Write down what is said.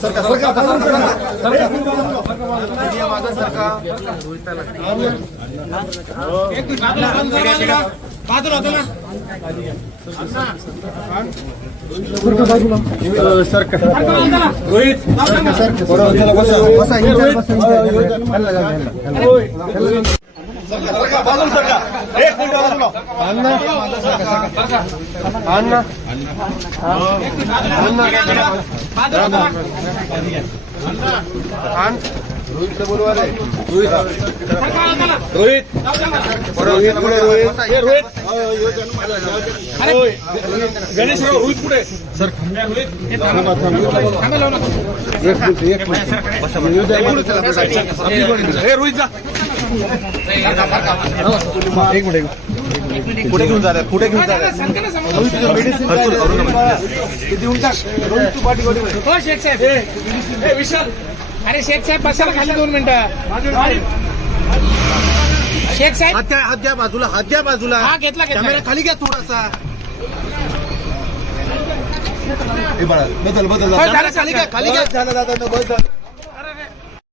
सरकार सरकार रोहित रोहित बोलवा रे रोहित रोहित रोहित पुढे रोहित गणेश रोहित पुढे सर रोहित रोहित जा. कुठे घेऊन जातात कुठे घेऊन जातात विशाल अरे शेख साहेब बसायला खाली दोन मिनिटं. शेख साहेब हात द्या हात द्या बाजूला हात द्या बाजूला हा घेतला कॅमेरा खाली घ्या थोडासा बदल बदल खाली घ्या खाली घ्या झालं दादा बस झालं